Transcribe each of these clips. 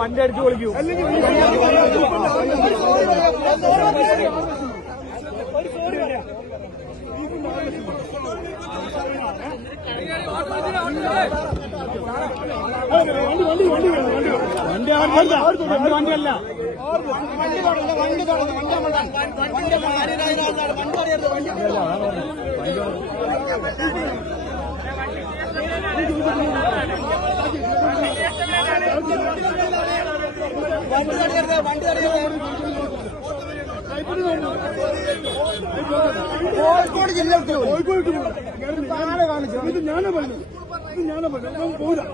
വണ്ടി അടിച്ചു പൊളിക്കൂ. വണ്ടിയല്ല കോഴിക്കോട് ജില്ലക്ക് ഇത് ഞാനാ പറഞ്ഞത്. പോരാ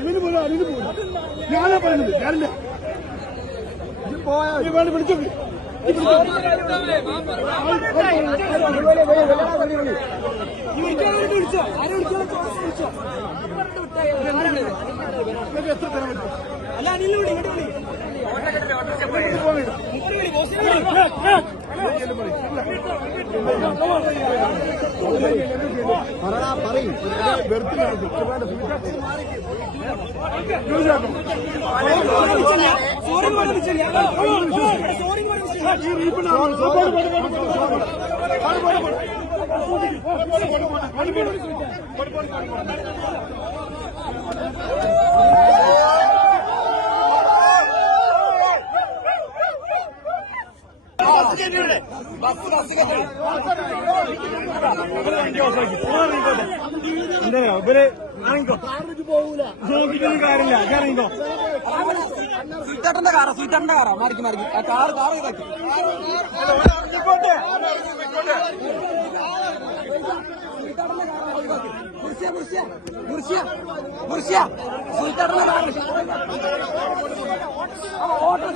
ഇവന് പോരാ അതിന് പോരാ. ഞാനാ പറഞ്ഞത്. ഞാനില്ല വിളിച്ചു എത്ര തരാൻ പറ്റും? അല്ല അനിലോടി പറയും എന്താ ഇവര് പോകൂല കാര്യമില്ല. ഇറങ്ങിക്കോ. സ്വീറ്ററിന്റെ കാറാ മാറിക്ക് കാറ് ഇതാക്കി ഓട്ടോ